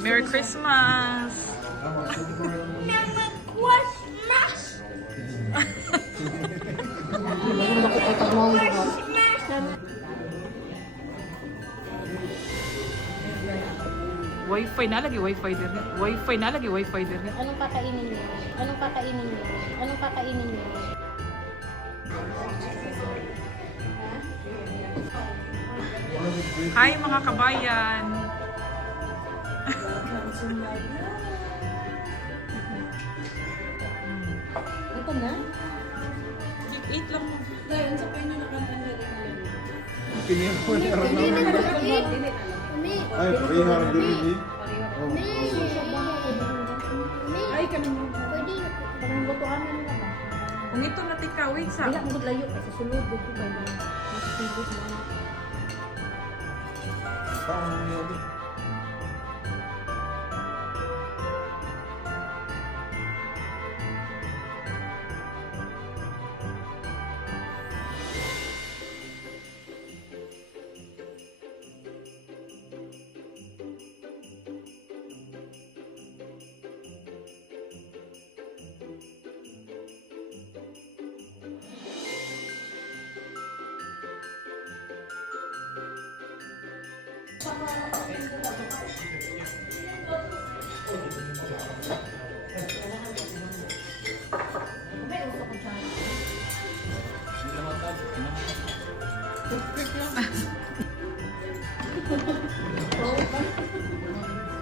Merry Christmas! Wi-Fi na lagi, Wi-Fi din. Wi-Fi na lagi, Wi-Fi din. Anong kakainin niyo? Anong kakainin niyo? Anong kakainin niyo? Hi mga kabayan! Ito na? Eat lang mo. Opinion mo na ay, pareha ang dili. Ay, kami mo. Pwede. Parang lutuan na nila ba? Kung ito natikawin sa... Wala mo layo kasi sulod dito ba na masipos na. Paano niyo di?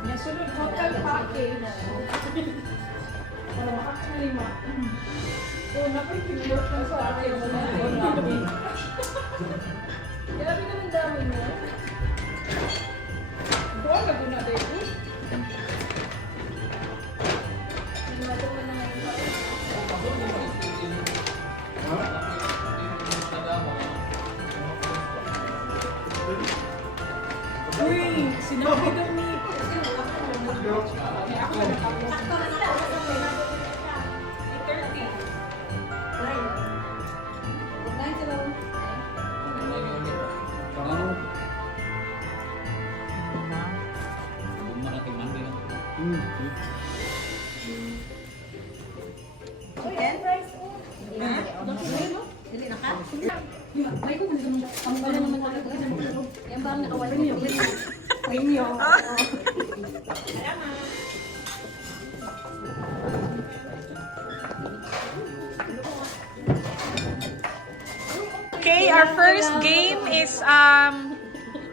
Nasunod hotel package. Actually, ma. So, napipigil ko sa akin. Grabe naman dami mo. Buwan na po na dito. Uy, sinabi daw ni... Okay, our first game is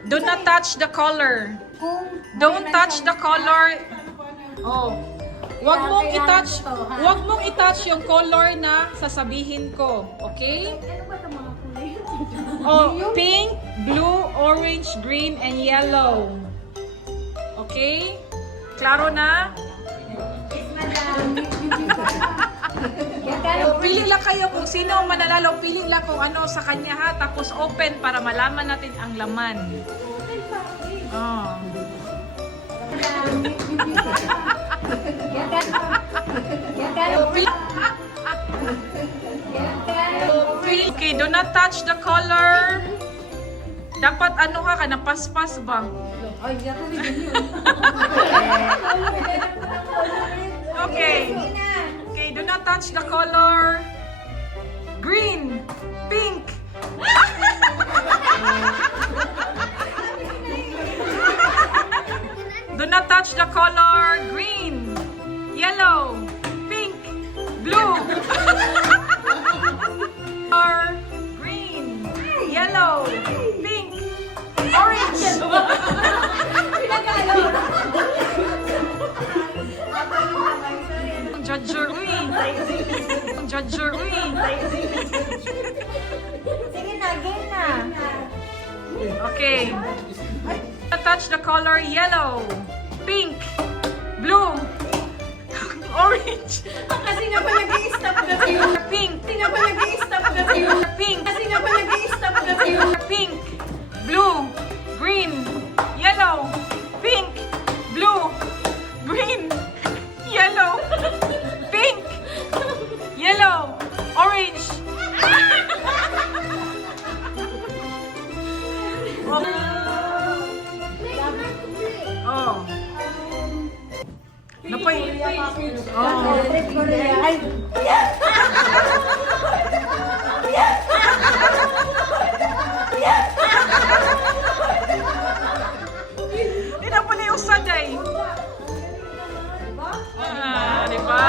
do not touch the color. Don't touch the color. Oh. Wag mong i-touch yung color na sasabihin ko, okay? Oh, pink, blue, orange, green, and yellow. Okay? Klaro na? Pili lang kayo kung sino ang mananalo. Pili lang kung ano sa kanya ha. Tapos open para malaman natin ang laman. Oh. Okay, do not touch the color. Dapat ano ka napaspas ba? Okay. Okay, do not touch the color. Green, pink. Do not touch the color. Green, yellow, pink, blue. Green, yellow, pink, orange. Judger, uy. Judger, uy. Sige na, game na. Okay. Touch the color yellow, pink, blue, orange. Kasi nga pa nag-i-stop na kayo. Pink. Kasi nga pa nag-i-stop na kayo. Pink. Kasi nga pa nag-i-stop na kayo. Pink, blue, green, yellow, pink, blue, green, yellow, pink, yellow, orange. Oh. Oh. Trip Korea. Ay, Hindi na po na yung saday. Di ba?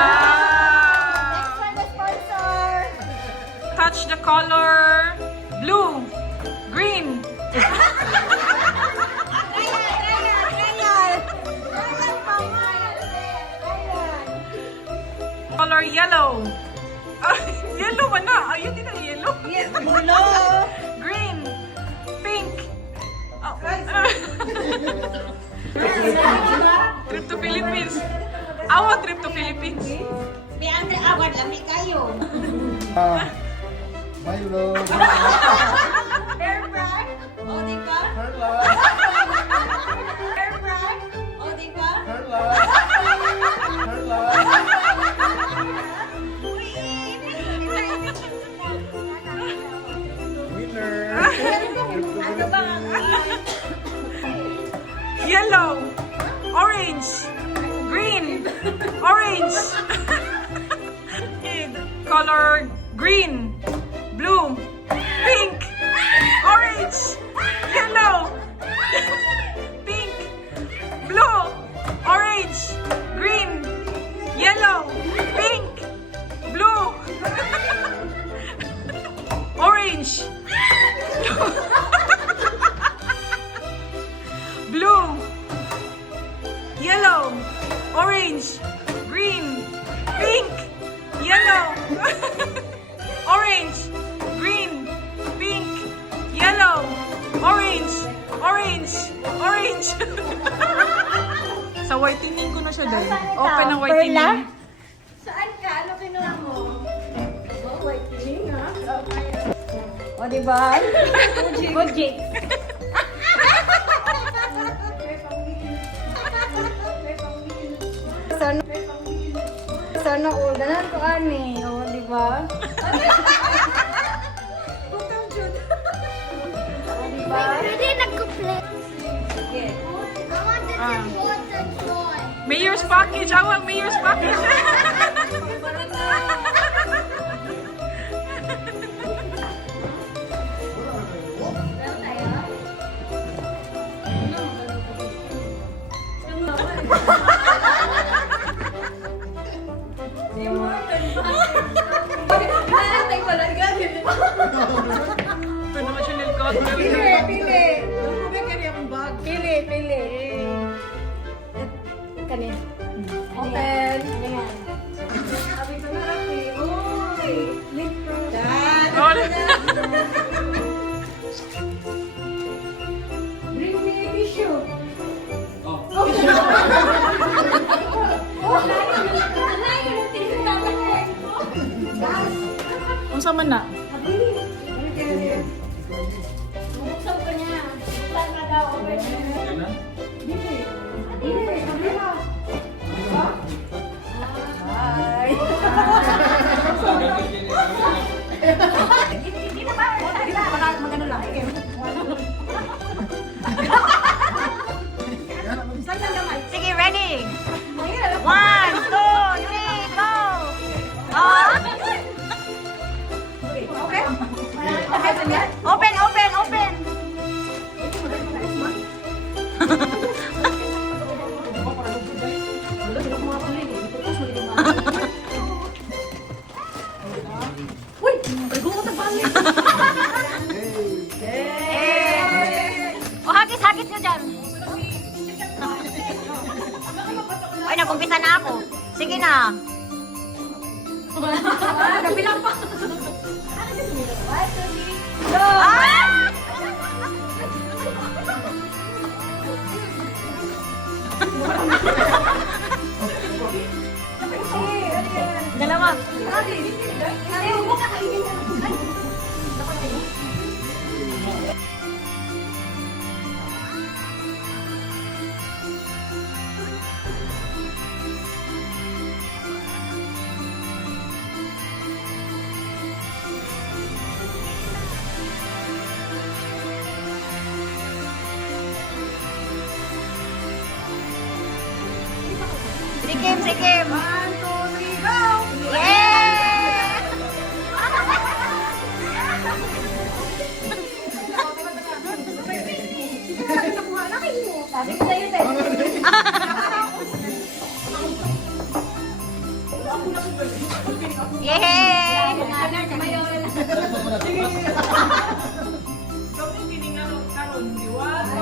next one the sponsor. Touch the color blue, green, color yellow. Yellow man na. Ayun din ang yellow. Green, pink. Oh. Trip to Philippines. Awa trip to Philippines. May andre award lami kayo. Milo. Hair brand. O, di ba? Carla. Hair brand. O, di ba? Carla. Carla. Winner. Ano ba ang Yellow, orange, green, orange. Color green, blue, pink, orange, yellow, pink, blue, orange, green, yellow, pink, blue, orange, blue, yellow, orange, green, pink, yellow, orange, green, pink, yellow, orange, orange, orange. Sa whitening ko na siya dahil. Open ang whitening. Perla? Saan ka? Ano kinuha mo? Oh, whitening ha? O, di ba? Gojik. Sana all ganan ko ani. O, di ba? O, di ba? Pwede nag-complete. I wanted to watch the joy. Mayor's package. Awang mayor's package. Ito naman siya nilkot. Pili. Pili. Kani. Open. Sabi ko na rapi. Uy! Lip Bring me a tissue. Unsa man na? Buksan ko niya. Buksan na daw. Open. Sige, ready? 1, 2, 3, go! Oh. Open, open, open! O, hagis nyo dyan. Ay, nag-umpisa na ako. Sige na. Kabilang pa. Ah! Dalawa. Si Kim, si Kim. 1, 2, 3, go! Yeah! Sabi ko sa'yo, sa'yo. Yay! Kami kiningalong karon diwato.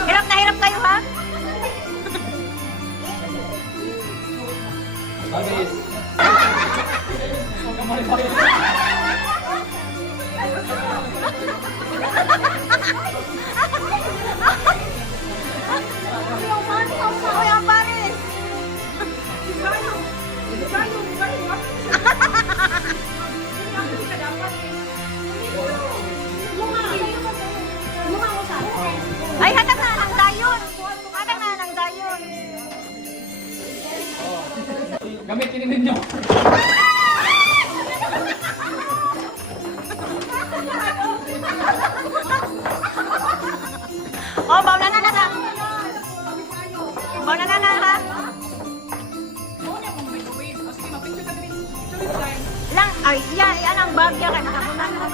Hirap na hirap kayo, ha? Bagis. Uy, ang Paris! Ay, hatag na ng dayon! Hatag na ng dayon! Gamitin ninyo. Oh, baw na na na! Baw na na na, ha? Lang, ay, yan ang bag niya ka nakakunan na.